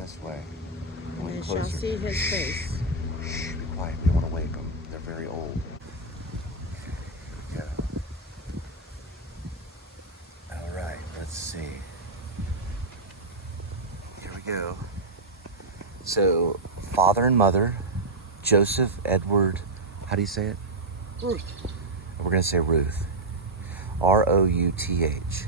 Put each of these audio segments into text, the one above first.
this way. And they shall see his face. Shh, be quiet. They want to wake them. They're very old. Here we go. All right, let's see. Here we go. So, father and mother, Joseph, Edward, how do you say it? Ruth. We're going to say Ruth. R-O-U-T-H.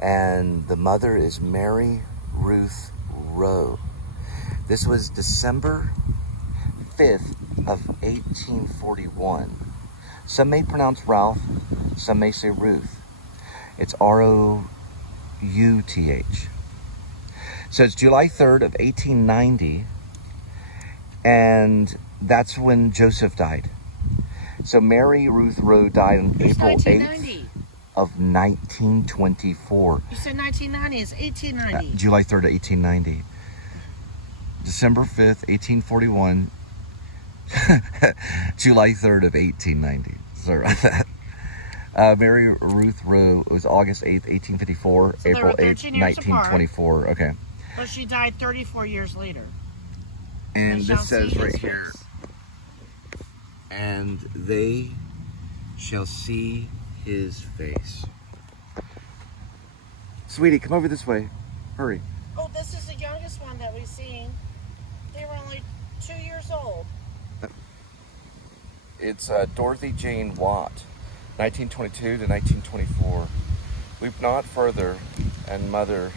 And the mother is Mary Ruth Rowe. This was December 5th of 1841. Some may pronounce Ralph, some may say Ruth. It's R-O-U-T-H. So it's July 3rd of 1890, and that's when Joseph died. So Mary Ruth Rowe died on April 8th of 1924. You said 1990, it's 1890. July 3rd of 1890. December 5th, 1841. July 3rd of 1890. Sorry about that. Mary Ruth Rowe was August 8th, 1854. So April 8th, 1924. Apart. Okay. But she died 34 years later. And this says right here, and they shall see his face. Sweetie, come over this way. Hurry. Oh, this is the youngest one that we've seen. They were only 2 years old. It's Dorothy Jane Watt, 1922 to 1924. Weep not further, and mother.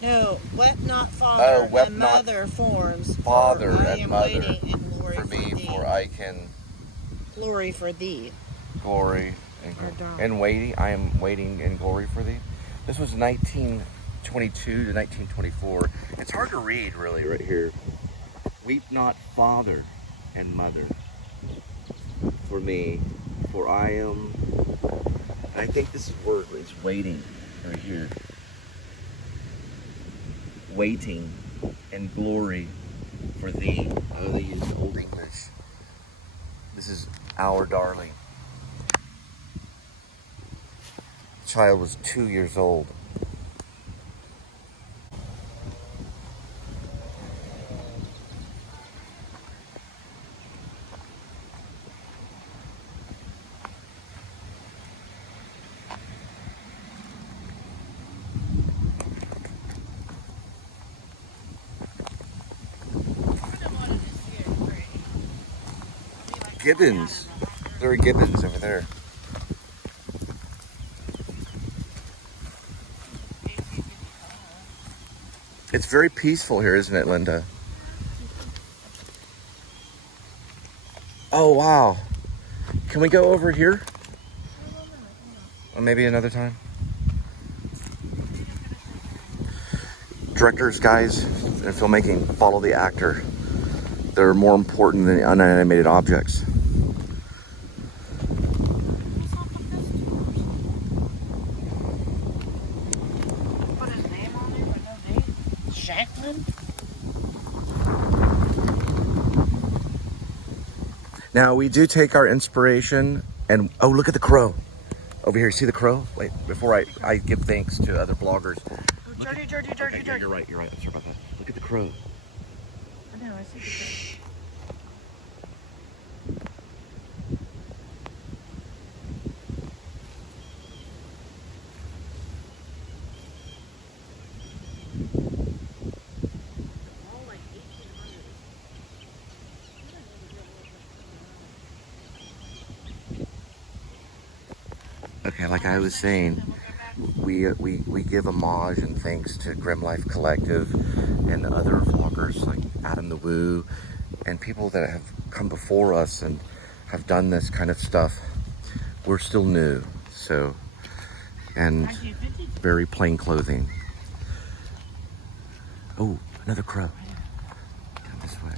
No, wept not father, wept and not mother forms. Father for I and am mother waiting in glory for me, thee. for I can Glory for thee. glory and waiting. I am waiting in glory for thee. This was 1922 to 1924. It's hard to read, really, right here. Weep not father and mother for me, for I am. I think this word is waiting right here. Waiting and glory for thee. Oh, they use Old English. This is our darling. The child was 2 years old. Gibbons. There are gibbons over there. It's very peaceful here, isn't it, Linda? Oh, wow. Can we go over here? Or maybe another time? Directors, guys, in filmmaking, follow the actor. They're more important than unanimated objects. Put his name on there, but no date. Shackman? Now, we do take our inspiration and... Oh, look at the crow. Over here, see the crow? Wait, before I give thanks to other bloggers. Oh, dirty. Okay, you're right. I'm sorry about that. Look at the crow. I know, I see the crow. Okay, like I was saying, we give homage and thanks to Grim Life Collective and other vloggers like Adam the Woo and people that have come before us and have done this kind of stuff. We're still new, so, and very plain clothing. Oh, another crow. Down this way.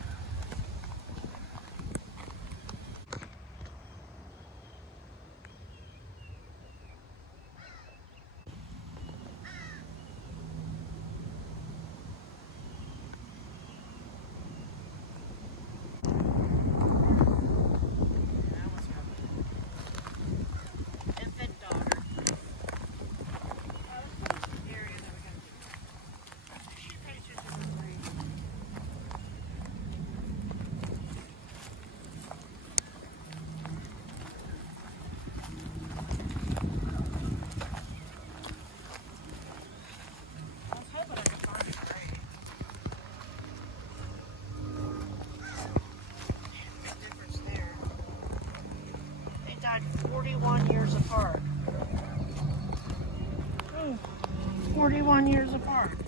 years apart.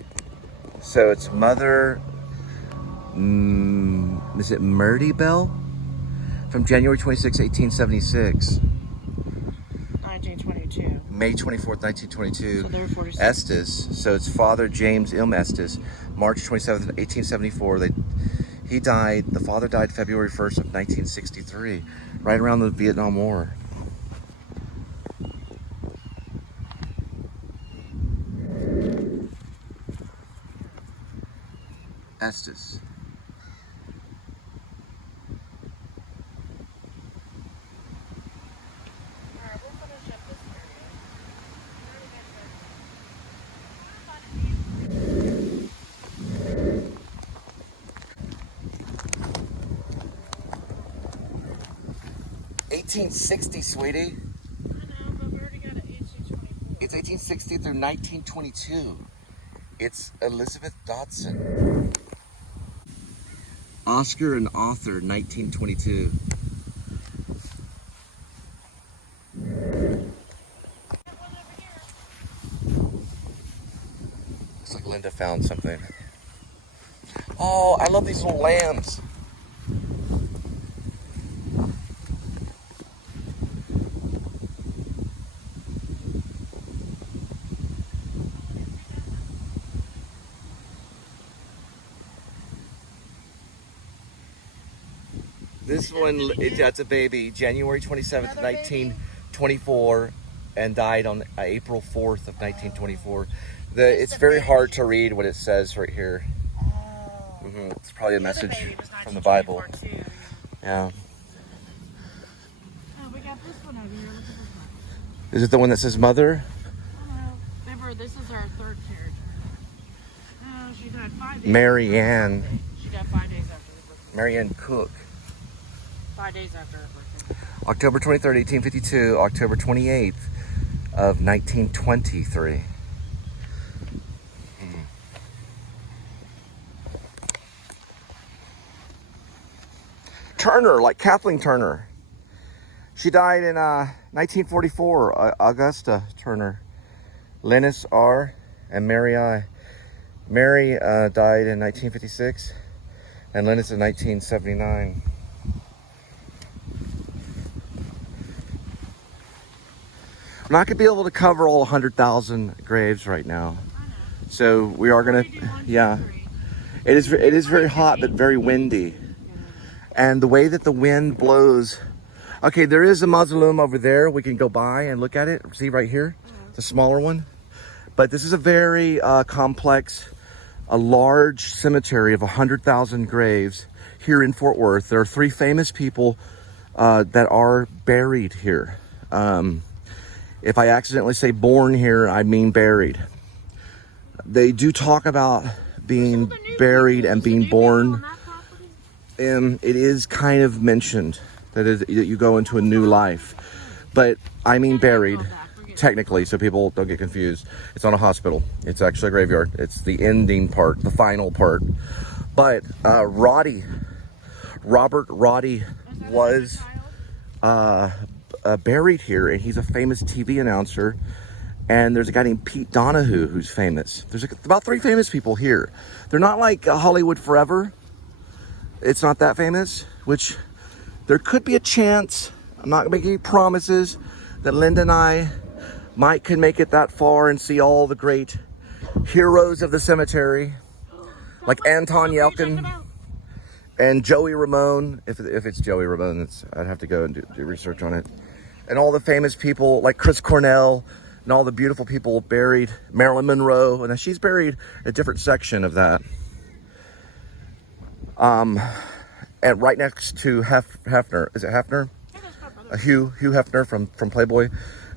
So it's Mother, is it Murdy Bell? From January 26, 1876. 1922. May 24th, 1922. So they're 46. Estes, so it's Father James M. Estes, March 27th, 1874. He died, the father died February 1st of 1963, right around the Vietnam War. Estes. Alright, we'll finish up this area. 1860, sweetie. I know, but we already got an 1824. It's 1860 through 1922. It's Elizabeth Dodson. Oscar and author, 1922. Looks like Linda found something. Oh, I love these little lambs. This one, that's a baby, January 27th, 1924, and died on April 4th of 1924. It's very hard to read what it says right here. It's probably a message from the Bible. Yeah. Oh, we got this one over here. Look at this one. Is it the one that says mother? Oh, no. Remember, this is our third character. Oh, she died 5 days. Mary Ann. She died 5 days after her birthday. Mary Ann Cook. 5 days after her birthday. October 23rd, 1852. October 28th of 1923. Turner, like Kathleen Turner. She died in 1944, Augusta Turner. Linus R. and Mary I. Mary died in 1956 and Linus in 1979. I'm not going to be able to cover all 100,000 graves right now. So we are going to, yeah. It is very hot, but very windy. And the way that the wind blows. Okay, there is a mausoleum over there. We can go by and look at it. See right here, the smaller one. But this is a very complex, a large cemetery of 100,000 graves here in Fort Worth. There are 3 famous people that are buried here. If I accidentally say born here, I mean buried. They do talk about being buried and being born. It is kind of mentioned that you go into a new life, but I mean buried technically, so people don't get confused. It's not a hospital. It's actually a graveyard. It's the ending part, the final part. But Roddy, Robert Roddy was buried here, and he's a famous TV announcer. And there's a guy named Pete Donahue who's famous. There's about 3 famous people here. They're not like Hollywood Forever. It's not that famous, which there could be a chance, I'm not making any promises, that Linda and I could make it that far and see all the great heroes of the cemetery, like Anton Yelkin and Joey Ramone. If it's Joey Ramone, I'd have to go and do research on it. And all the famous people like Chris Cornell and all the beautiful people buried, Marilyn Monroe, and she's buried a different section of that. And right next to Hefner, is it Hefner? Hugh Hefner from Playboy.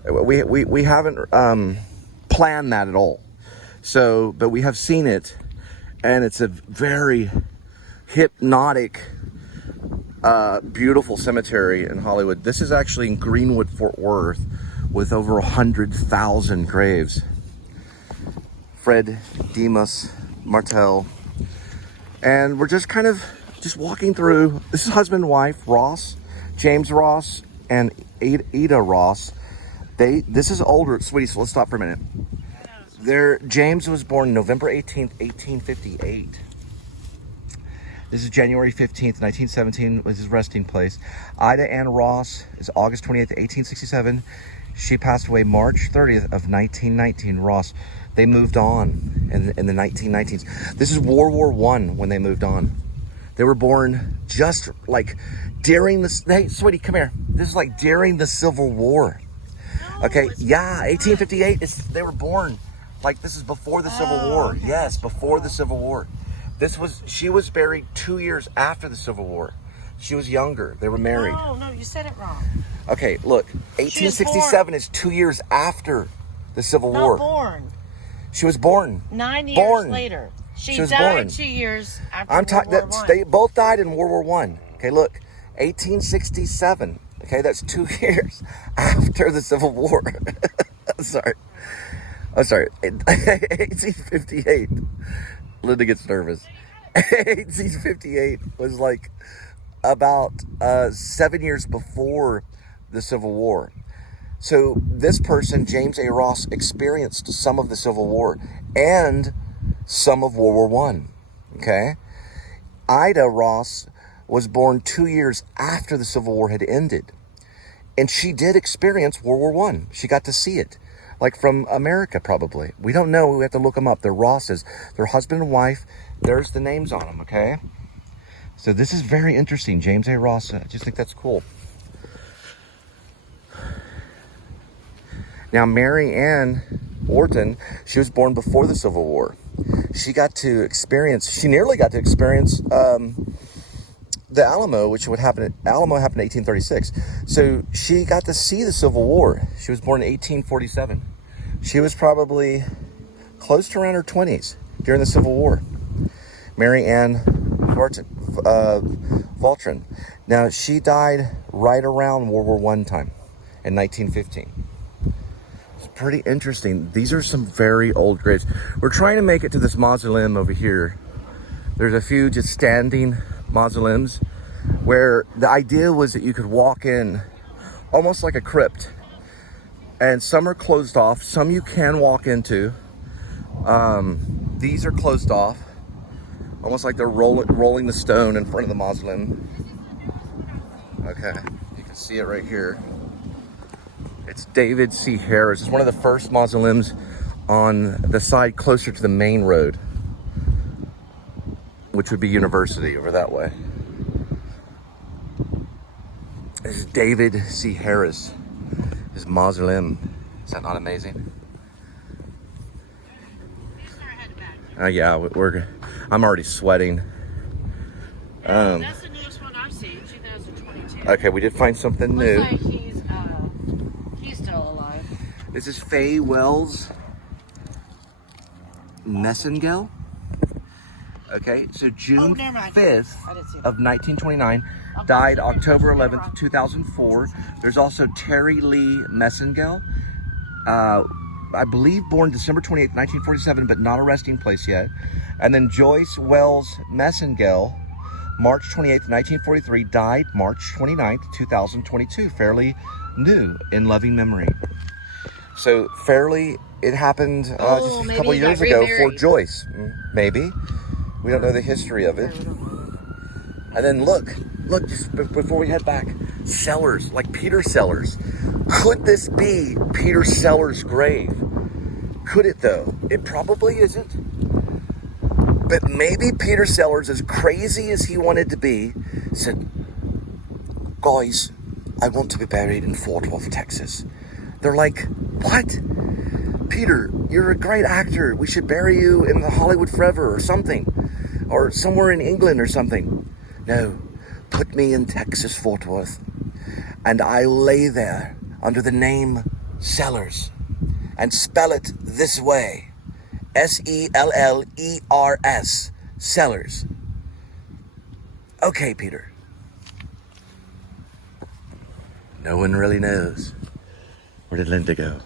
We haven't planned that at all. So, but we have seen it, and it's a very hypnotic, beautiful cemetery in Hollywood. This is actually in Greenwood, Fort Worth, with over 100,000 graves. Fred Demas Martel. And we're just kind of walking through. This is husband and wife, Ross, James Ross, and Ada Ross. This is older, sweetie, so let's stop for a minute. James was born November 18th, 1858. This is January 15th, 1917 was his resting place. Ida Ann Ross is August 28th, 1867. She passed away March 30th of 1919. Ross, they moved on in the 1919s. This is World War I when they moved on. They were born just like during the, hey, sweetie, come here. This is like during the Civil War. Okay, yeah, 1858, they were born. Like, this is before the Civil War. Okay. Yes, before the Civil War. She was buried 2 years after the Civil War. She was younger. They were married. No, you said it wrong. Okay, look, 1867 is 2 years after the Civil War. Born. She was born. 9 years later. She was died born. 2 years after World War I. They both died in World War I. Okay, look, 1867. Okay, that's 2 years after the Civil War. Sorry. I'm sorry. 1858. Linda gets nervous. 1858 was like about 7 years before the Civil War. So this person, James A. Ross, experienced some of the Civil War and some of World War I. Okay? Ida Ross was born 2 years after the Civil War had ended. And she did experience World War I. She got to see it. Like from America, probably. We don't know. We have to look them up. They're Rosses. They're husband and wife. There's the names on them, okay? So this is very interesting. James A. Ross. I just think that's cool. Now, Mary Ann Orton, she was born before the Civil War. She nearly got to experience the Alamo, which happened in 1836. So she got to see the Civil War. She was born in 1847. She was probably close to around her 20s during the Civil War. Mary Ann Voltron. Now, she died right around World War I time in 1915. It's pretty interesting. These are some very old graves. We're trying to make it to this mausoleum over here. There's a few just standing mausoleums where the idea was that you could walk in almost like a crypt, and some are closed off, some you can walk into. These are closed off, almost like they're rolling the stone in front of the mausoleum. Okay, you can see it right here. It's David C. Harris. It's one of the first mausoleums on the side closer to the main road, which would be University over that way. This is David C. Harris, his mausoleum. Is that not amazing? Yeah, I'm already sweating. That's the newest one I've seen, 2022. Okay, we did find something new. Looks like he's still alive. This is Faye Wells Messengel. Okay, so June 5th of 1929, died October 11th, 2004. There's also Terry Lee Messengel, I believe born December 28th, 1947, but not a resting place yet. And then Joyce Wells Messengel, March 28th, 1943, died March 29th, 2022. Fairly new in loving memory. So fairly, it happened just a couple years ago for Joyce, maybe. We don't know the history of it. And then look, just before we head back, Sellers, like Peter Sellers. Could this be Peter Sellers' grave? Could it though? It probably isn't. But maybe Peter Sellers, as crazy as he wanted to be, said, guys, I want to be buried in Fort Worth, Texas. They're like, what? Peter, you're a great actor. We should bury you in the Hollywood Forever or something. Or somewhere in England or something. No, put me in Texas, Fort Worth. And I'll lay there under the name Sellers. And spell it this way. S-E-L-L-E-R-S. Sellers. Okay, Peter. No one really knows. Where did Linda go?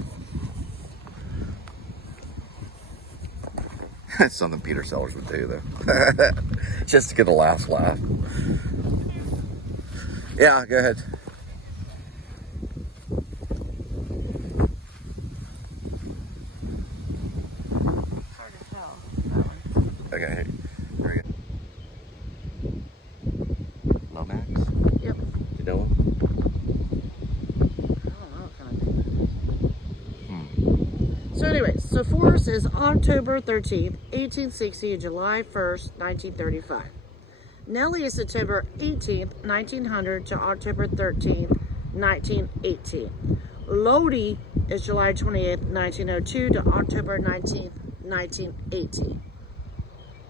That's something Peter Sellers would do, though. Just to get a laugh. Yeah, go ahead. Okay, very good. Lomax? Yep. You know him? I don't know what kind of. So anyway, so Forrest is October 13th, 1860 to July 1st, 1935. Nellie is September 18th, 1900 to October 13th, 1918. Lodi is July 28th, 1902 to October 19th, 1918.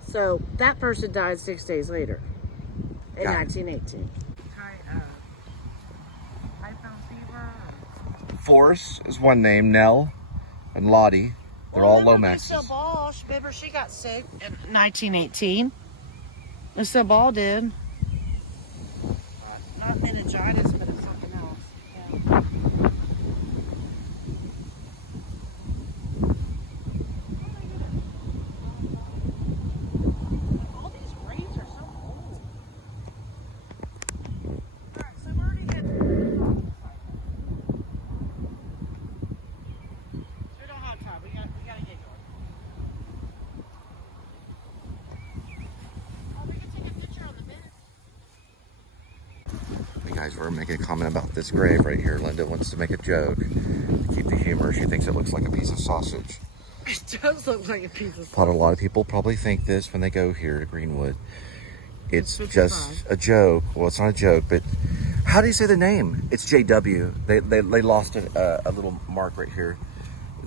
So that person died 6 days later in 1918. Typhoon fever. Forrest is one name, Nell and Lottie. They're all Lomaxes. Lucille Ball, remember she got sick in 1918. Lucille Ball did. Not meningitis, but it's something else. Yeah. All these graves are so old. Alright, so we're already getting. We don't have time. We gotta get going. Oh, we can take a picture on the minute. You guys were making a comment about this grave right here. Linda wants to make a joke to keep the humor. She thinks it looks like a piece of sausage. It does look like a piece of But a lot of people probably think this when they go here to Greenwood. It's 55. just a joke. Well, it's not a joke, but how do you say the name? It's J.W. They lost a little mark right here.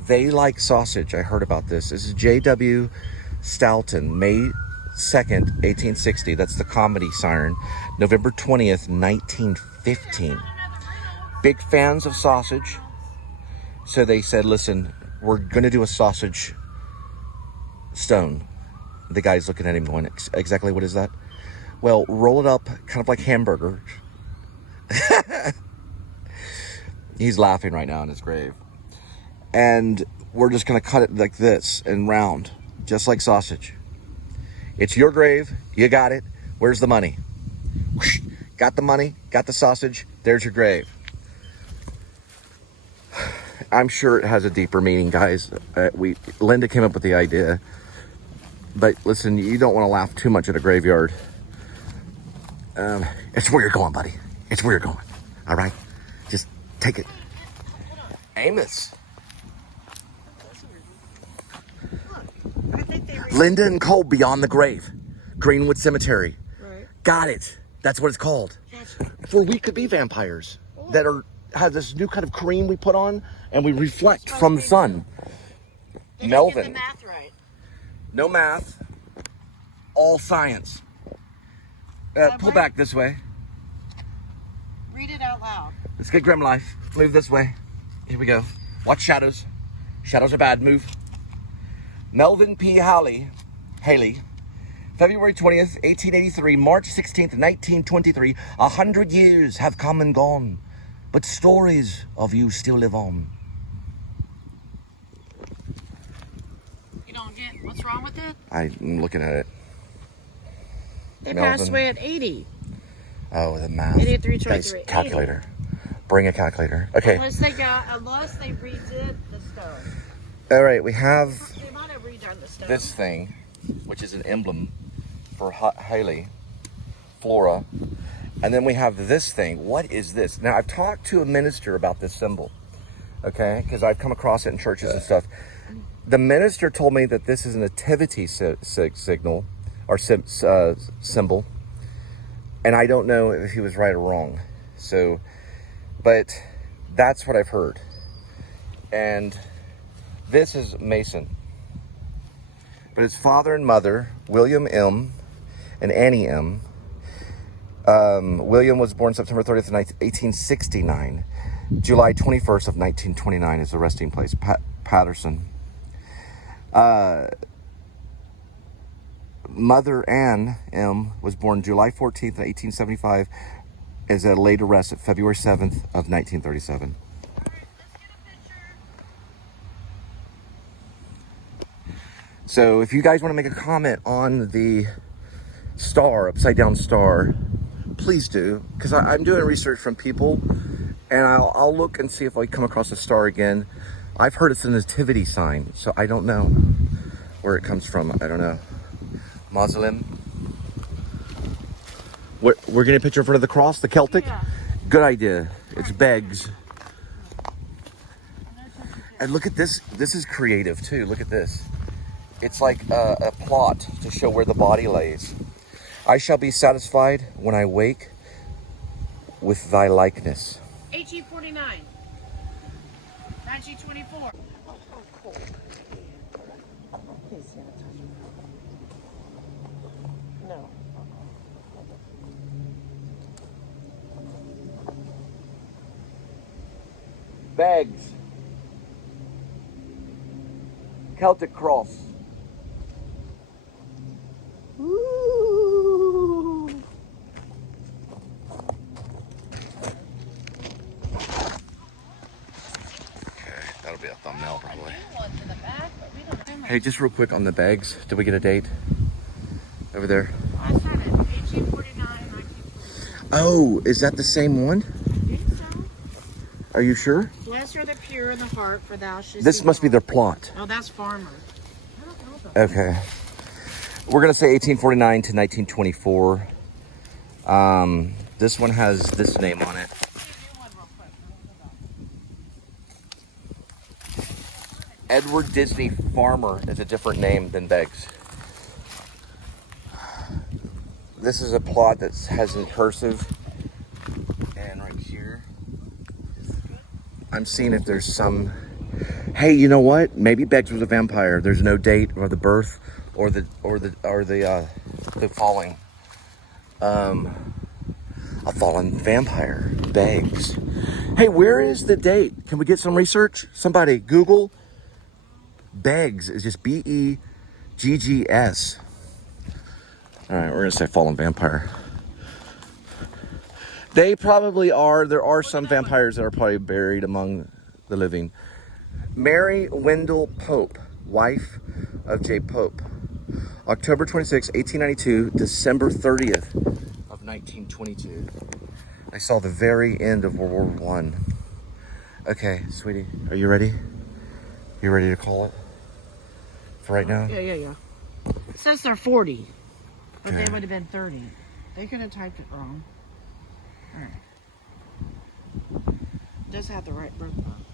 They like sausage. I heard about this. This is J.W. Stoughton, May 2nd, 1860. That's the comedy siren. November 20th, 1915. Big fans of sausage. So they said, listen, we're going to do a sausage stone. The guy's looking at him going, exactly what is that? Well, roll it up kind of like hamburger. He's laughing right now in his grave. And we're just going to cut it like this and round, just like sausage. It's your grave. You got it. Where's the money? Whoosh. Got the money. Got the sausage. There's your grave. I'm sure it has a deeper meaning, guys. Linda came up with the idea. But listen, you don't want to laugh too much at a graveyard. It's where you're going, buddy. It's where you're going. All right? Just take it. Amos. I think they Linda and Cole Beyond the Grave. Greenwood Cemetery. Right. Got it. That's what it's called. For we could be vampires that have this new kind of cream we put on and we reflect from the sun. They Melvin. Get the math right. No math. All science. Pull back this way. Read it out loud. Let's get Grim Life. Move this way. Here we go. Watch shadows. Shadows are bad. Move. Melvin P. Haley, February 20th, 1883, March 16th, 1923. 100 years have come and gone, but stories of you still live on. You don't get what's wrong with it? I'm looking at it. They Melvin. passed away at 80. Oh, the math. 83, Guys, 23, calculator. Bring a calculator. Okay. Unless they redid the stone. All right, we have They might have redone the stone. this thing, which is an emblem for Haley, Flora. And then we have this thing. What is this? Now, I've talked to a minister about this symbol, okay? Because I've come across it in churches and stuff. The minister told me that this is a nativity signal or symbol. And I don't know if he was right or wrong. So, but that's what I've heard. And this is Mason. But it's father and mother, William M. and Annie M. William was born September 30th, 1869. July 21st of 1929 is the resting place. Patterson. Mother Ann M. was born July 14th, 1875. Is a later rest at February 7th of 1937. So if you guys want to make a comment on the star, upside down star, please do. Because I'm doing research from people and I'll look and see if I come across a star again. I've heard it's a nativity sign, so I don't know where it comes from. I don't know. Mausoleum. We're getting a picture in front of the cross, the Celtic? Yeah. Good idea. It's Beggs. And look at this. This is creative too. Look at this. It's like a plot to show where the body lays. I shall be satisfied when I wake with thy likeness. 1849. 1924. No. Bags. Celtic cross. Ooh. Okay, that'll be a thumbnail probably. Hey, just real quick on the bags. Did we get a date over there? I said it. 1849, 1949. Oh, is that the same one? I think so. Are you sure? Blessed are the pure in the heart, for thou shalt This see must be God. their plot. Oh, that's farmer. I don't know about Okay. We're going to say 1849 to 1924. This one has this name on it. Edward Disney Farmer is a different name than Beggs. This is a plot that has in cursive. And right here, I'm seeing if there's some... Hey, you know what? Maybe Beggs was a vampire. There's no date or the birth or the falling. A fallen vampire. Beggs. Hey, where is the date? Can we get some research? Somebody Google. Beggs is just B-E-G-G-S. All right, we're gonna say fallen vampire. They probably are. There are some vampires that are probably buried among the living. Mary Wendell Pope, wife of J. Pope. October 26, 1892, December 30th of 1922. I saw the very end of World War I. Okay, sweetie, are you ready? You ready to call it for right now? Yeah. It says they're 40, but Okay. they would have been 30. They could have typed it wrong. All right. Does have the right birth month.